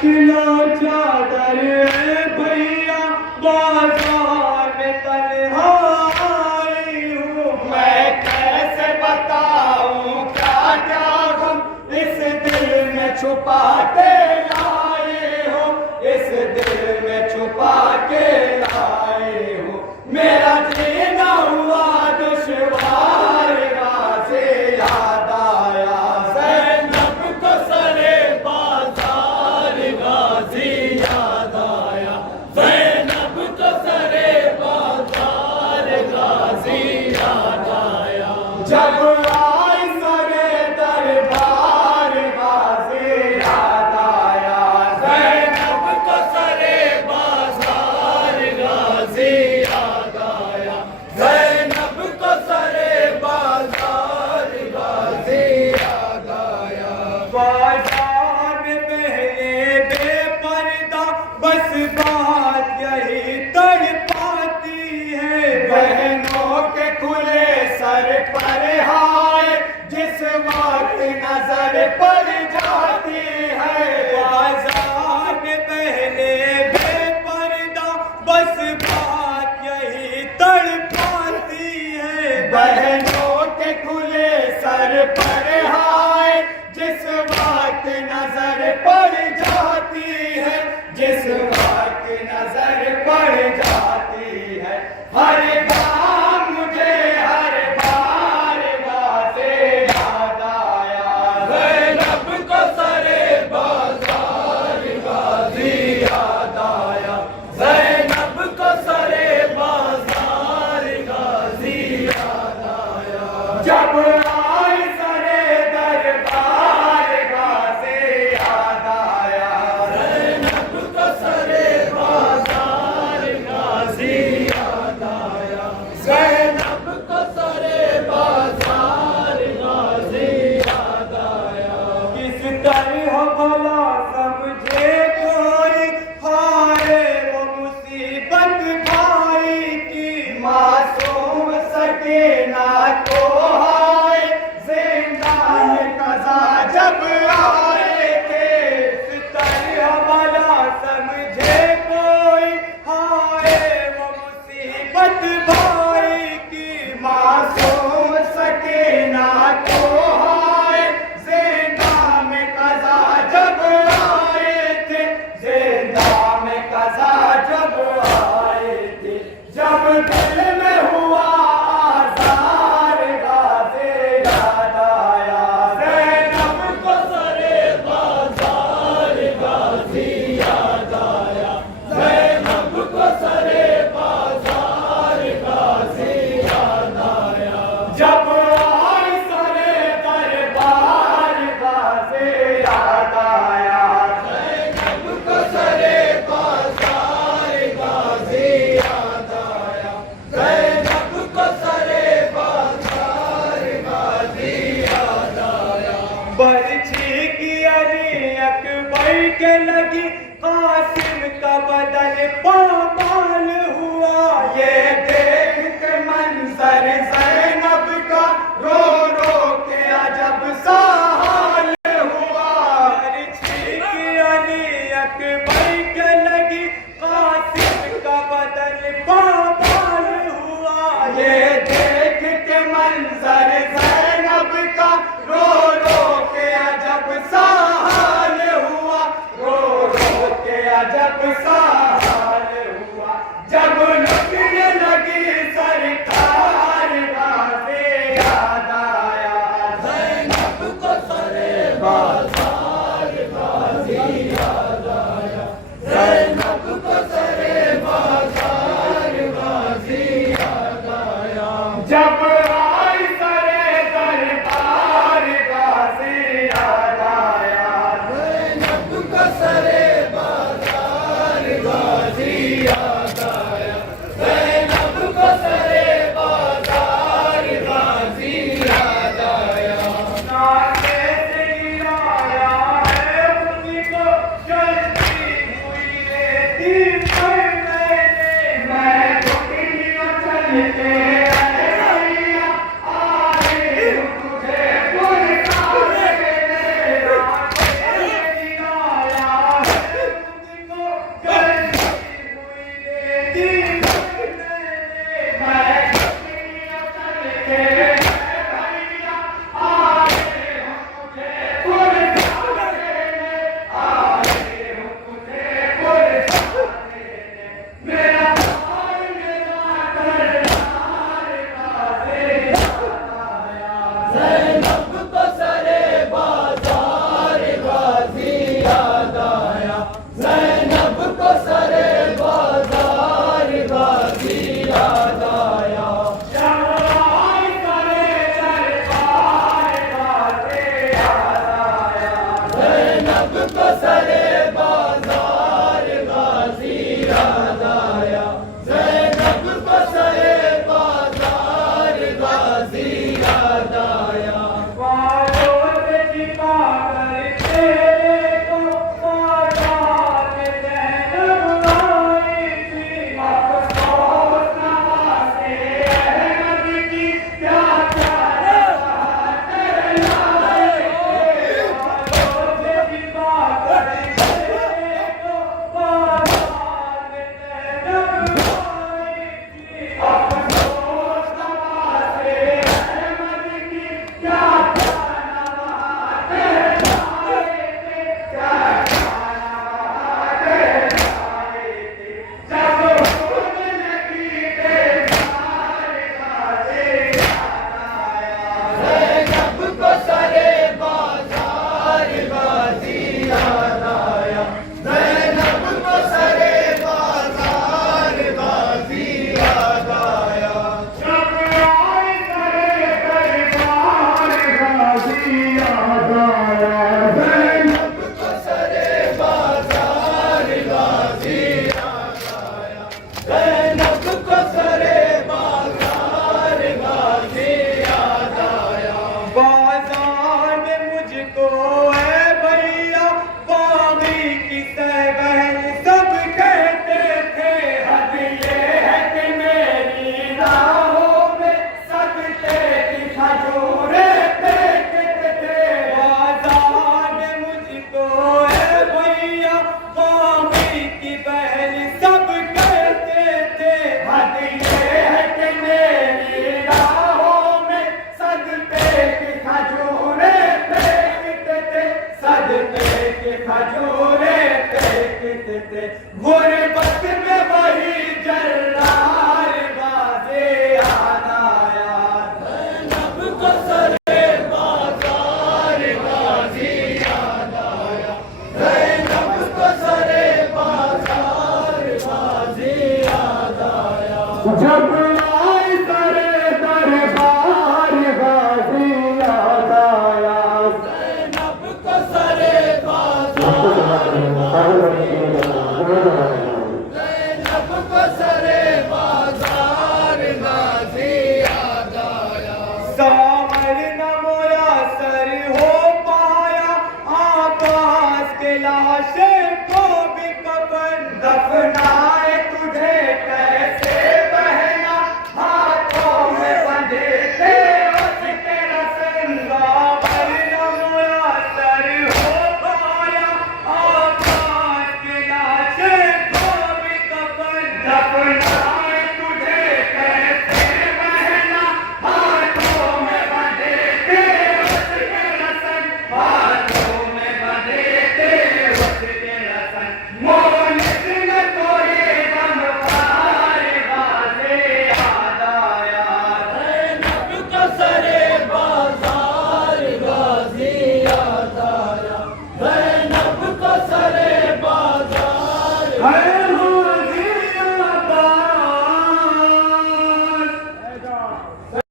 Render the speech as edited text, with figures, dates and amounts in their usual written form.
Kilo चादर भैया बाजार में तन्हाई हूँ। मैं कैसे बताऊं क्या क्या गम इस दिल में छुपा के लाए हो, इस दिल में छुपा के लाए हो। मेरा जीना हुआ दुश्वार, गाज़ी याद आया ज़ैनब को सरे बाजार, गाज़ी याद आया ज़ैनब को सरे बाजार, गाज़ी याद आया। जब आई सरे दरबार, गाज़ी याद आया ज़ैनब को सरे बाजार, गाज़ी याद आया ज़ैनब को सरे बाजार, गाज़ी याद आया। बाजार में पहले बेपर्दा बस बात यही तड़पाती है। बहनों के खुले सर पर हाय जिस वक्त नजर पड़ जाती है। बाजार में पहले बेपर्दा बस बात यही तड़पाती है। बहनों के खुले सर पर हाय जिस वक्त नजर पड़ जाती है, जिस वक्त नजर पड़ जाती है। हर बार मुझे हर बार गाज़ी याद आया ज़ैनब को सरे बाजार, गाज़ी याद आया ज़ैनब को सरे बाजार, गाज़ी याद आया। जब आई सरे दरबार, गाज़ी याद आया ज़ैनब को सरे बाजार, गाज़ी याद आया ज़ैनब को सरे बाजार, गाज़ी याद आया। किस तरह भला समझे कोई हाय वो मुसीबत भाई की। मासूम सकीना को हाय ज़िंदान क़ज़ा जब आए थे। किस तरह भला समझे कोई हाय वो मुसीबत भाई की। मासूम सकीना को हाय ज़िंदा में क़ज़ा जब आए थे, ज़िंदा में क़ज़ा जब आए थे। जब दिल में हुआ आज़ार, गाज़ी याद आया ज़ैनब को सरे बाजार, गाज़ी याद आया ज़ैनब को सरे बाजार, गाज़ी याद आया। जब आई सरे दरबार, गाज़ी याद आया ज़ैनब को सरे बाजार, गाज़ी याद आया ज़ैनब को सरे बाजार, गाज़ी याद आया। बर्छी की अली अकबर के लगी कासिम का बदन पामाल हुआ। ये देख के मंजर ज़ैनब का रो रो के अजब सा हाल हुआ। बर्छी की अली अकबर के लगी कासिम का बदन पामाल हुआ। ये देख के मंजर ज़ैनब का रो रो के अजब सा हाल हुआ, रो रो के अजब सा हाल हुआ। जब लुटने लगी सरकार, गाज़ी याद आया ज़ैनब को सरे बाजार, गाज़ी याद आया ज़ैनब को सरे बाजार, गाज़ी याद आया। जब आई सरे दरबार, गाज़ी याद आया ज़ैनब को सरे बाजार, सरे बाजार गाजी याद आया, ज़ैनब को सरे बाजार गाजी याद आया। बालों से छिपा कर तेरे को बाजार में ज़ैनब आई थी। अफ़सोस नवाज़े अहमद की क्या क्या राहतें लाई थे। बालों से छिपा कर तेरे को बाजार में ज़ैनब आई थी। अफ़सोस नवाज़े अहमद की क्या क्या राहतें लाई थे, क्या क्या राहतें लाई थे। जब खून लगी बेजार गाज़ी याद आया, ज़ैनब को सरे बाजार गाज़ी याद आया, ज़ैनब को सरे बाजार गाज़ी याद आया। जब आए सरे दरबार गाज़ी याद आया, ज़ैनब को सरे बाजार गाज़ी याद आया, ज़ैनब को सरे बाजार गाज़ी याद आया। बाजार में मुझको है भैया बागी की बहन सब कहते थे। हद ये है कि मेरी राहों में सदके की खजूरें फेंकते थे। बाजार में मुझको है भैया बागी की बहन सब कहते थे। हद ये है कि मेरी राहों में सदके की खजूरें फेंकते थे, सदके की खजूरें फेंकते थे। गुरबत में वही जर्रार गाज़ी याद आया, ज़ैनब को सरे बाजार गाज़ी याद आया, ज़ैनब को सरे बाजार गाज़ी याद आया। जब आई सरे दरबार गाज़ी याद आया, ज़ैनब को सरे बाजार ज़ैनब को सरे बाजार गाज़ी याद आया। सामर न मुयसर हो पाया आकाश के लाशे को भी कफन दफना